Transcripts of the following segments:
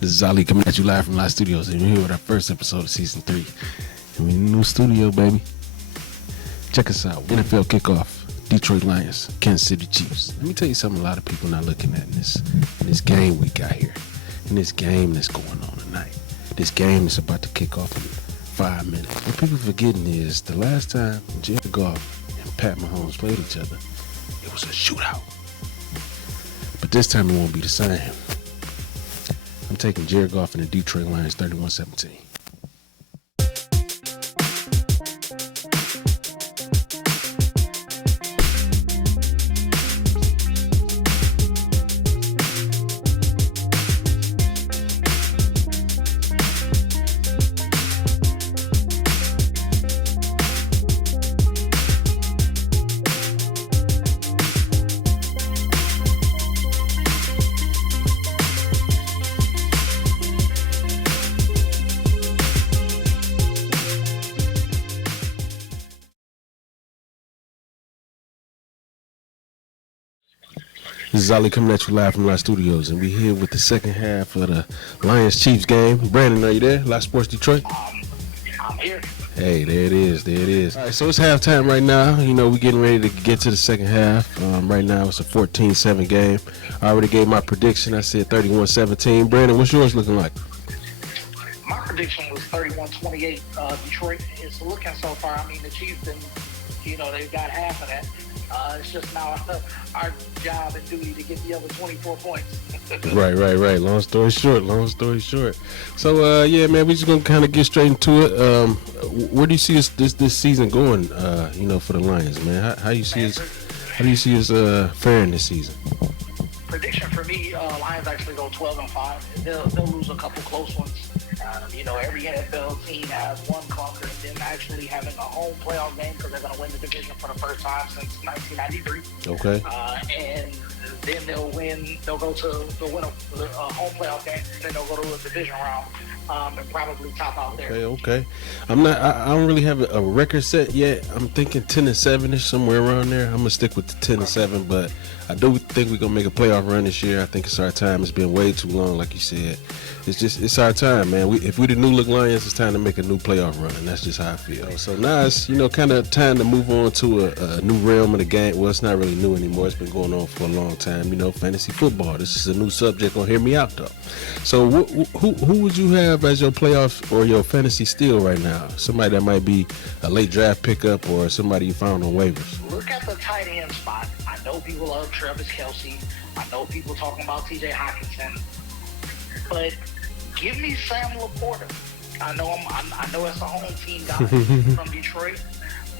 This is Ali coming at you live from Live Studios, and we're here with our first episode of Season 3. And we're in a new studio, baby. Check us out. NFL Kickoff, Detroit Lions, Kansas City Chiefs. Let me tell you something a lot of people not looking at in this game we got here. In this game that's going on tonight. This game is about to kick off in 5 minutes. What people forgetting is the last time Jared Goff and Pat Mahomes played each other, it was a shootout. But this time it won't be the same. I'm taking Jared Goff and the Detroit Lions 31-17. This is Ali coming at you live from Live Studios, and we're here with the second half of the Lions-Chiefs game. Brandon, are you there? Live Sports Detroit? I'm here. Hey, there it is. All right, so it's halftime right now. You know, we're getting ready to get to the second half. Right now, it's a 14-7 game. I already gave my prediction. I said 31-17. Brandon, what's yours looking like? My prediction was 31-28. Detroit is looking so far. I mean, the Chiefs, they've got half of that. It's just now our job and duty to get the other 24 points. Right. Long story short. So, yeah, man, we're just going to kind of get straight into it. Where do you see this season going, for the Lions, man? How do you see us faring this season? Prediction for me, Lions actually go 12-5. They'll lose a couple close ones. Every NFL team has one clunker, and then actually having a home playoff game because they're going to win the division for the first time since 1993. Okay. And then they'll win a home playoff game, and then they'll go to a division round and probably top out there. Okay. I don't really have a record set yet. I'm thinking 10-7ish, somewhere around there. I'm gonna stick with the 10-7, but I do think we're gonna make a playoff run this year. I think it's our time. It's been way too long, like you said. It's our time, man. If we're the new look Lions, it's time to make a new playoff run, and that's just how I feel. So now it's kind of time to move on to a new realm of the game. Well, it's not really new anymore. It's been going on for a long time. Fantasy football. This is a new subject. Gonna hear me out though. So who would you have as your playoff or your fantasy steal right now? Somebody that might be a late draft pickup or somebody you found on waivers. Look at the tight end spot. I know people love Travis Kelce. I know people talking about T.J. Hockenson. But give me Sam Laporta. I know it's a home team guy from Detroit,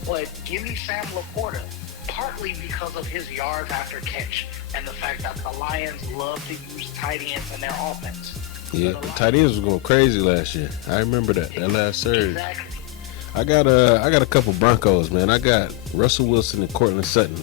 but give me Sam Laporta. Partly because of his yards after catch and the fact that the Lions love to use tight ends in their offense. Yeah, the tight ends was going crazy last year. I remember that last surge. Exactly. I got a couple Broncos, man. I got Russell Wilson and Cortland Sutton.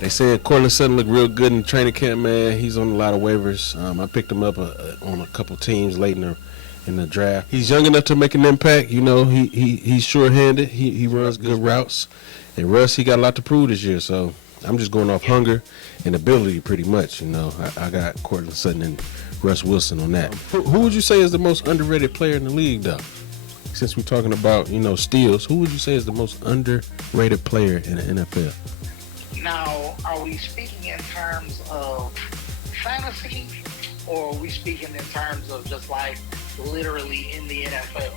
They said Cortland Sutton looked real good in training camp, man. He's on a lot of waivers. I picked him up on a couple teams late in the draft. He's young enough to make an impact. He's sure-handed. He runs good routes. And Russ, he got a lot to prove this year. So I'm just going off hunger and ability pretty much. I got Cortland Sutton and Russ Wilson on that. Who would you say is the most underrated player in the league, though? Since we're talking about, steals, who would you say is the most underrated player in the NFL? Now, are we speaking in terms of fantasy, or are we speaking in terms of just like literally in the NFL?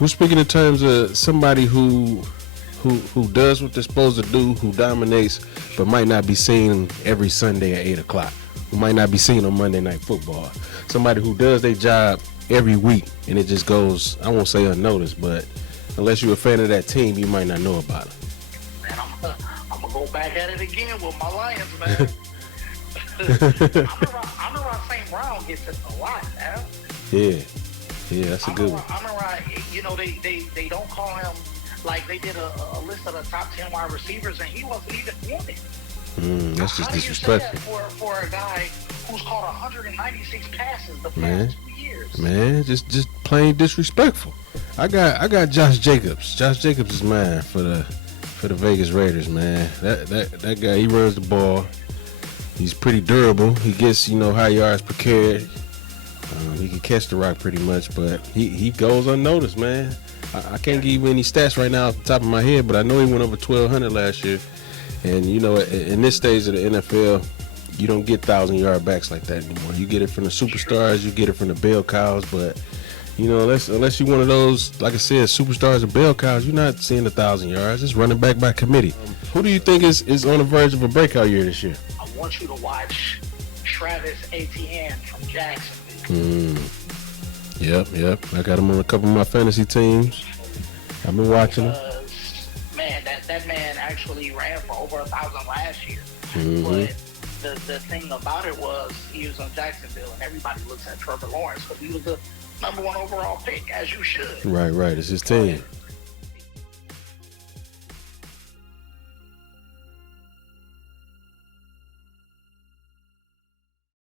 We're speaking in terms of somebody who does what they're supposed to do, who dominates, but might not be seen every Sunday at 8 o'clock. Who might not be seen on Monday Night Football. Somebody who does their job every week, and it just goes, I won't say unnoticed, but unless you're a fan of that team, you might not know about it. Man, I'm going to go back at it again with my Lions, man. Amon-Ra St. Brown gets it a lot, man. Yeah, that's a good one. Amon-Ra, they don't call him, like they did a list of the top 10 wide receivers, and he wasn't even wanted. That's just disrespectful. For a guy who's caught 196 passes the past 2 years. Man, just plain disrespectful. I got Josh Jacobs. Josh Jacobs is mine for the Vegas Raiders, man. That guy, he runs the ball. He's pretty durable. He gets, high yards per carry. He can catch the rock pretty much, but he goes unnoticed, man. I can't give you any stats right now off the top of my head, but I know he went over 1,200 last year. And, you know, in this stage of the NFL, you don't get 1,000-yard backs like that anymore. You get it from the superstars, you get it from the bell cows, but, you know, unless you're one of those, like I said, superstars and bell cows, you're not seeing 1,000 yards. It's running back by committee. Who do you think is on the verge of a breakout year this year? I want you to watch Travis Etienne from Jacksonville. Yep. I got him on a couple of my fantasy teams. I've been watching him. Man, that man actually ran for over 1,000 last year. But the thing about it was he was on Jacksonville, and everybody looks at Trevor Lawrence because he was the #1 overall pick, as you should. Right. It's his team.